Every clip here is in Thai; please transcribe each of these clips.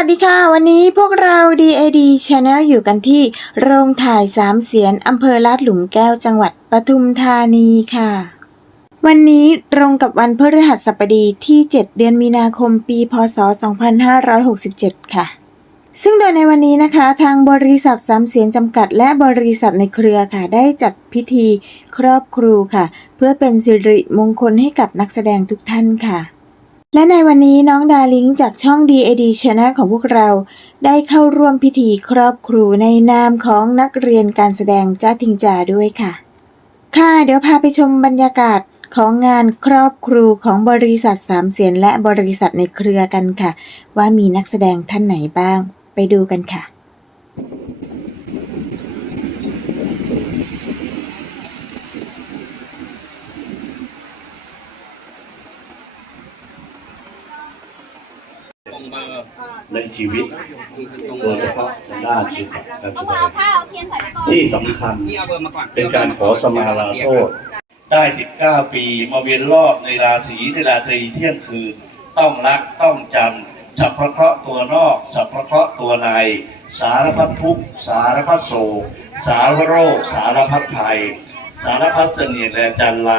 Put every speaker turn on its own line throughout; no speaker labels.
วัสดีค่ะ วันนี้พวกเรา DAD Channel อยู่กันที่โรงถ่ายสามเสียนอำเภอลาดหลุมแก้วจังหวัดปทุมธานีค่ะ วันนี้ตรงกับวันพฤหัสบดีที่ 7 เดือนมีนาคมปี พศ 2567 ค่ะ ซึ่งโดยในวันนี้นะคะ ทางบริษัทสามเสียนจำกัด และบริษัทในเครือค่ะ ได้จัดพิธีครอบครูค่ะ เพื่อเป็นสิริมงคลให้กับนักแสดงทุกท่านค่ะ และในวันนี้น้องดาลิงจากช่อง DAD Channel ของพวกเรา ได้เข้าร่วมพิธีครอบครูในนามของนักเรียนการแสดงจ้าทิงจาด้วยค่ะ ค่ะเดี๋ยวพาไปชมบรรยากาศของงานครอบครูของบริษัทสามเสียนและบริษัทในเครือกันค่ะ ว่ามีนักแสดงท่านไหนบ้าง ไปดูกันค่ะ
ตรงเบอร์
ในชีวิตโดยเฉพาะด้านจิตการแสดง
ที่สำ
คัญ
เป็
นการขอสมาลาโทษ ได้ 19 ปีมาเวียนรอบในราศีในราตรีเที่ยงคืน ต้องรักต้องจำฉับพระเคราะห์ตัวนอกฉับพระเคราะห์ตัวใน สารพัดทุกข์สารพัดโศกสารโรค สารพัดภัย สารพัดเสนียดและจันไร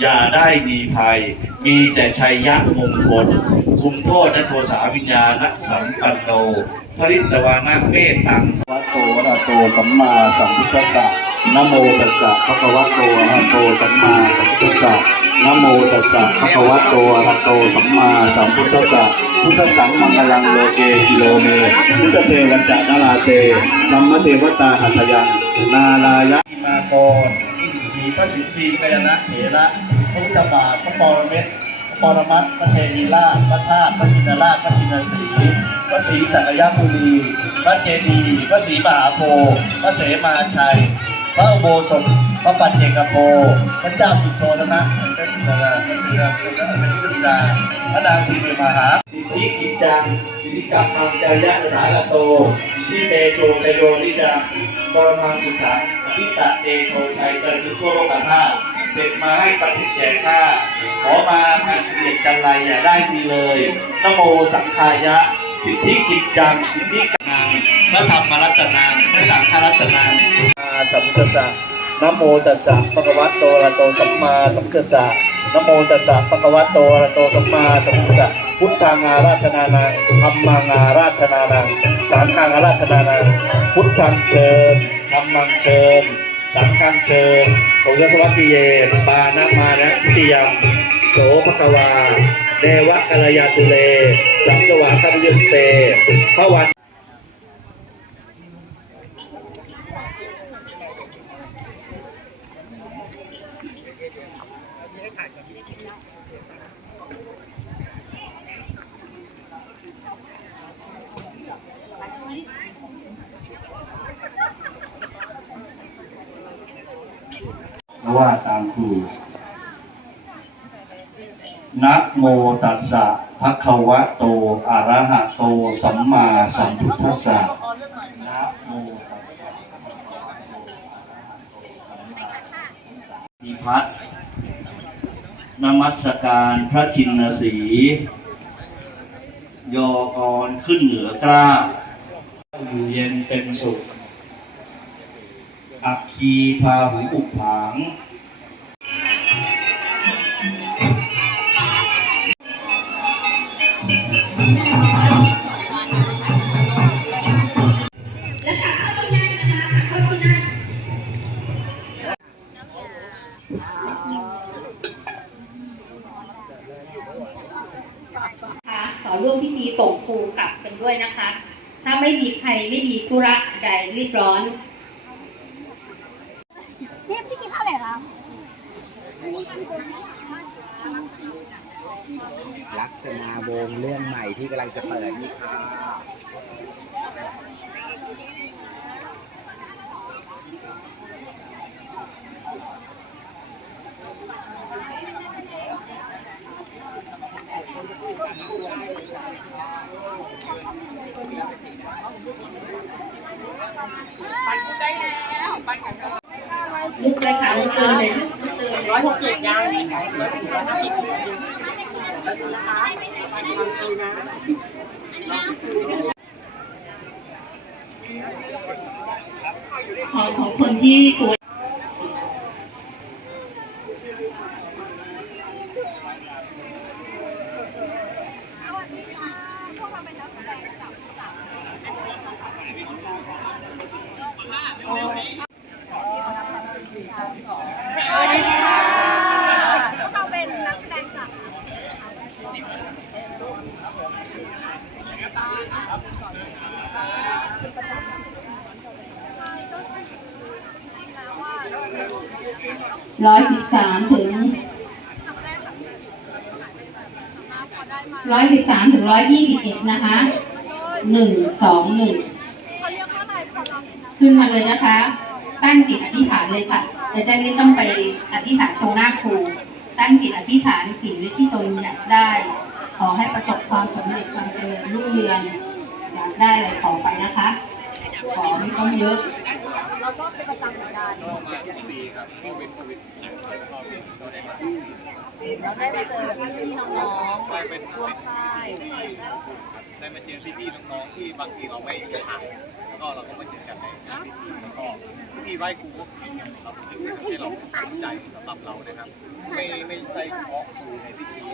อย่าได้มีภัย มีแต่ชัยยะมงคลคุมโทษและโทสาวิญญาณสัมปันโน พริตวานะเมตตังสวัตโตวะโตสัมมาสัมพุทธัสสะนะโมตัสสะภะคะวะโตอะระหะโตสัมมาสัมพุทธัสสะนะโมตัสสะภะคะวะโตอะระหะโตสัมมาสัมพุทธัสสะพุทธสังมังคลังโลเกสิโลเมพุทธเทวันจานาลาเตธรรมเทวตาหัสยังนาลายะมาโกรมีพระสิทธีกยนะเถระพระพุทธบาทพระปรเมตรพระ ปรมัตถ์พระเทวีราชพระธาตุพระจินราชพระจินสีพระศรีสักยมุนีพระเจดีย์พระศรีมหาโพธิ์พระเสมาชัย พระอุโบสถพระปัจเจกโพพระเจ้าสุโธธนะพระบิดาพระบิดาพระบิดาพระนางสีมหาสิทธิกิจจังสิทธิกัมมังจายะสถานโตทธิเตโชเตโยนิจังปรมังสุขังอธิตะเตโชชัยเกิดทุกโลกธาตุ เด็กมาให้ประสิทธิ์แก่ข้าขอมาทางเสียกันไรอย่าได้มีเลยนโมสังขายะ สิทธิกิจจังสิทธิกังพระธรรมรัตนังพระสังฆรัตนังอาสัมพุทธัสะนโมตัสสะภะคะวะโตอะระโตสัมมาสัมพุทธัสะนโมตัสสะภะคะวะโตอะระโตสัมมาสัมพุทธัสะพุทธังอาราธนานังธัมมังอาราธนานังสังฆังอาราธนานัง พุทธังเชิญธัมมังเชิญ สังฆังเชิญโอยสวัสดิเยปานะมานะทุติยังโสภควาเนวะกัลยาตุเล สังกวาคายุเตพระวัน ว่าตามครู นะโมตัสสะภะคะวะโต อะระหะโต สัมมาสัมพุทธัสสะนะโมมีพัฒนมัสการพระชินสี ยอกรขึ้นเหนือกล้า อยู่เย็นเป็นสุข อัคคีพาหุอุผาง
ขอร่วมพิธีส่งครูกลับกันด้วยนะคะ ถ้าไม่มีใครไม่มีธุระใดรีบร้อนเท
พพี่กินข้าวเหรอ
ลักษณะวงเรื่องใหม่ที่กำลังจะเปิดนี่ค่ะ
ลุกเลยค่ะลุกเลยลุกเลยร้อยหกสิบยัง ขอของคนที่ตัว ร้อยสิบสามถึงร้อยสิบสามถึงร้อยยี่สิบเอ็ดนะคะหนึ่งสองหนึ่งขึ้นมาเลยนะคะ ตั้งจิตอธิษฐานเลยค่ะ จะได้ไม่ต้องไปอธิษฐานตรงหน้าครู ตั้งจิตอธิษฐานสิ่งที่ตนอยากได้ ขอให้ประสบความสำเร็จความเจริญรุ่งเรืองอยากได้อะไรขอไปนะคะ ขอไม่ต้องเยอะเรา
ได้มาเจอพี่ๆน้องๆที่บางทีเราไม่ได้ผ่านแล้วก็เราก็มาเจอกันในพิธีแล้วก็พิธีไหว้ครูก็คือเราถึงให้เราตกใจสำหรับเรานะครับ ไม่ไม่ใช่เฉพาะครูในพิธี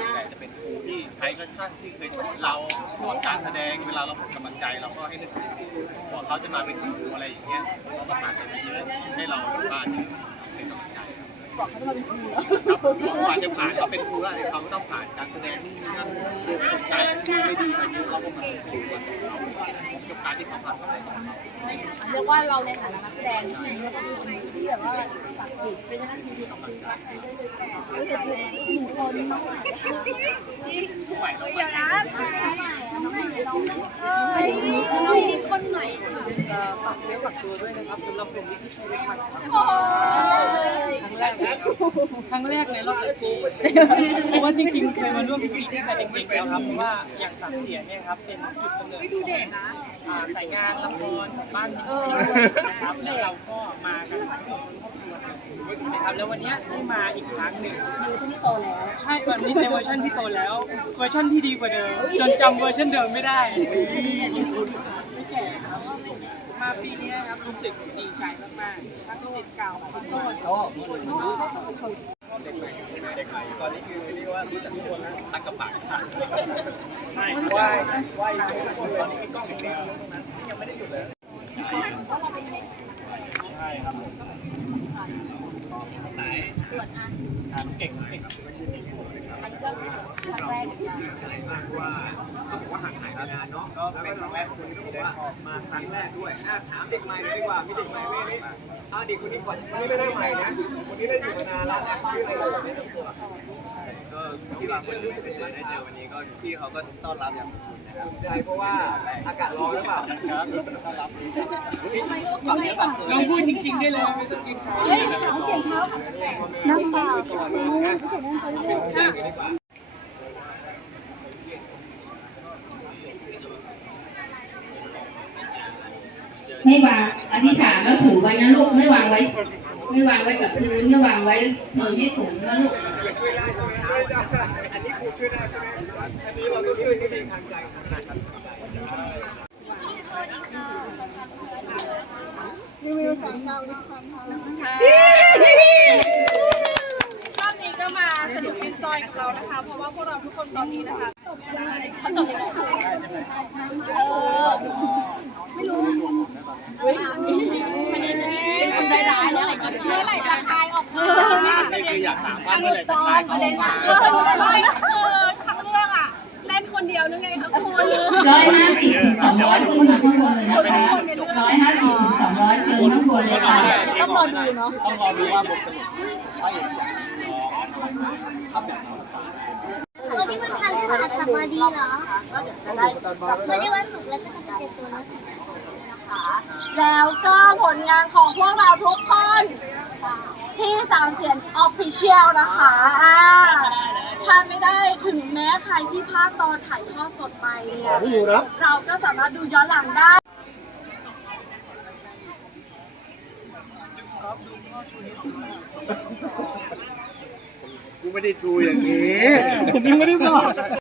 ส่วนใหญ่จะเป็นครูที่ใช้ก็ช่างที่เคยสอนเราสอนการแสดงเวลาเราหมดกำลังใจเราก็ให้นึกถึงพอเขาจะมาเป็นครูอะไรอย่างเงี้ยเขาก็ผ่านไปเยอะให้เราบ้านเยเป็นกำลังใจ ครับก่อนจะผ่านเขาเป็นครูแล้วเขาก็ต้องผ่านการแสดงนู่นนี่นั่นประสบการณ์ที่ไม่ดีเยอะเราก็มาครูมาสอนเราประสบการณ์ที่เขาผ่านมาได้สอนเรา
เรียกว่าเราในฐานะนักแสดงที่นี้มันก็คือเป็นที่แบบว่าศักดิ์สิทธิ์เป็นหน้าที่ของคุณนักแสดงอีกหนึ่งคนน้องใหม่เดี๋ยวนะ น้องใหม่น้องใหม่เอ้ยน้องมีคนใหม่ค่ะ
ฝากเนื้อฝากตัวด้วยนะครับสำหรับผมที่ชัยวัฒน์ครับ
โอ้ย
ครั้งแรกนะครั้งแรกในรอบหลายปีเพราะว่าจริงๆเคยมาร่วมพิธีที่แต่เด็กๆแล้วครับเพราะว่าอย่างสามเสียเนี่ยครับเป็นจุดกำเนิดของอ่าสายงานละครของบ้านมิตรชัยนะครับแล้วเราก็มากันทั้งหมดครอบครัว นะครับแล้ววันเนี้ยได้มาอีกครั้งหนึ่ง
อยู่ที่นี่โตแล้ว
ใช่ตอนนี้ในเวอร์ชันที่โตแล้ว เวอร์ชันที่ดีกว่าเดิมจนจำเวอร์ชันเดิมไม่ได้ไม่แก่ครับมาปีนี้ครับรู้สึกดีใจมากๆทั้งสิทธิ์เก่าสิทธิ์โต
เด็กใหม่เด็กใหม่ตอนนี้คือเรียกว่ารู้จักทุกคนนะตั้งกระปากใช่ไหว้ไหว้ทุกคนตอนนี้มีกล้องอย่างเดียวตรงนั้นยังไม่ได้หยุดเลยใช่ครับไหน
ตรวจอะ
ถามเก่งเก่ง
อันนี้ก็ครั้งแรกเหมือนกัน
ใจมากว่าต้องบอกว่าห่างหายมานานเนาะก็เป็นครั้งแรกคนนี้ก็บอกว่ามาครั้งแรกด้วยอะถามเด็กใหม่หน่อยดีกว่ามีเด็กใหม่ไหมนี่อ่าเด็กคนนี้ก่อนคนนี้ไม่ได้ใหม่นะคนนี้ได้อยู่มานานแล้วชื่ออะไรเอ่ยแนะนำตัว
ก็ที่บาคนรู้สึกเป็นได้เจอวันนี้ก็พี่เขาก็ต้อนรับอย่างอบอุ่น
ภูมิใจเพราะว่าอากาศร้อนหรือเปล่าครับต้อนรับ
ฝากเนื้ากตัว
ลองพูดจริงๆได้เลยไม่ต้องเกินใคร
เฮ้ยเขาเก่งเขาน้ำเปล่า
ให้วางอธิษฐานแล้วถือไว้นะลูกไม่วางไว้ ไม่วางไว้กับพื้นไม่วางไว้เธอให้สูงนะลูก
อันนี้เราก็ช่วยที่ดีทางใจนะครับ
รอบนี้ก็มาสนุกกินซอยกับเรานะคะ เพราะว่าพวกเราทุกคนตอนนี้นะคะ
เขาตกยังไงเออไม่รู้ประเด็นนี้เป็นคนร้ายๆเมื่อไหร่จะเมื่อไหร่จะคลายออกมา
นี่คืออยากถามว่าเมื่อไหร่จะคลายออกมา
ยวนึกไงคะคุณ
ร้อยห้าสิบถึงสองร้อยขึ้นมาข้างบนเลยนะคะร้อยห้าสิบถึงสองร้อยเชิญข้างบนเลยค่ะ
จะต้องรอดูเนาะ
ต้องรอดูว่าบทสรุป
วันนี้มันทางที่ผ่านสัปดาห์ดีเหรอจะได้ไม่ได้วันศุกร์แล้วก็จะไปเจอตัวแล้ว
แล้วก็ผลงานของพวกเราทุกคน ที่สามเสียนออฟฟิเชียลนะคะอ่า พลาดไม่ได้ถึงแม้ใครที่พลาดตอนถ่ายทอดสดไปเนี่ยเราก็สามารถดูย้อนหลังได้
กูไม่ได้ดูอย่างนี้
ผมยังไม่ได้บอก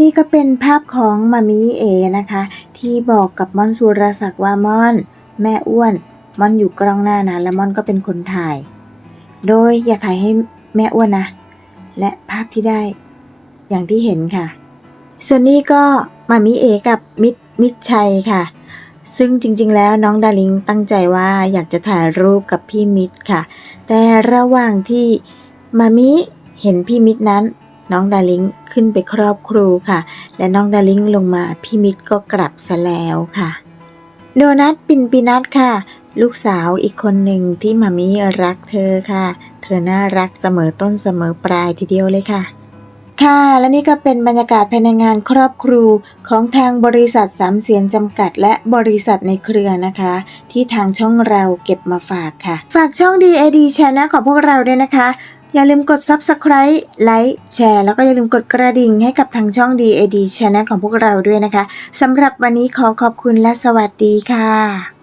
นี่ก็เป็นภาพของมามีเอนะคะ ที่บอกกับมอนสุรศักดิ์ว่ามอน แม่อ้วน มอนอยู่กล้องหน้านะและมอนก็เป็นคนถ่าย โดยอย่าถ่ายให้แม่อ้วนนะ และภาพที่ได้อย่างที่เห็นค่ะ ส่วนนี้ก็มามีเอกับมิดมิดชัยค่ะ ซึ่งจริงๆ แล้วน้องดาริงตั้งใจว่าอยากจะถ่ายรูปกับพี่มิดค่ะ แต่ระหว่างที่มามิเห็นพี่มิดนั้น น้องดาริงขึ้นไปครอบครูค่ะ และน้องดาริงลงมาพี่มิดก็กลับซะแล้วค่ะ โดนัทปินปินัทค่ะ ลูกสาวอีกคนหนึ่งที่มามิรักเธอค่ะ เธอน่ารักเสมอต้นเสมอปลายทีเดียวเลยค่ะค่ะ และนี่ก็เป็นบรรยากาศภายในงานครอบครูของทางบริษัทสามเสียนจำกัด และบริษัทในเครือนะคะ ที่ทางช่องเราเก็บมาฝากค่ะ ฝากช่อง DAD Channel ของพวกเราด้วยนะคะ อย่าลืมกด Subscribe ไลค์แชร์ แล้วก็อย่าลืมกดกระดิ่งให้กับทางช่อง DAD Channel ของพวกเราด้วยนะคะสำหรับวันนี้ขอขอบคุณและสวัสดีค่ะ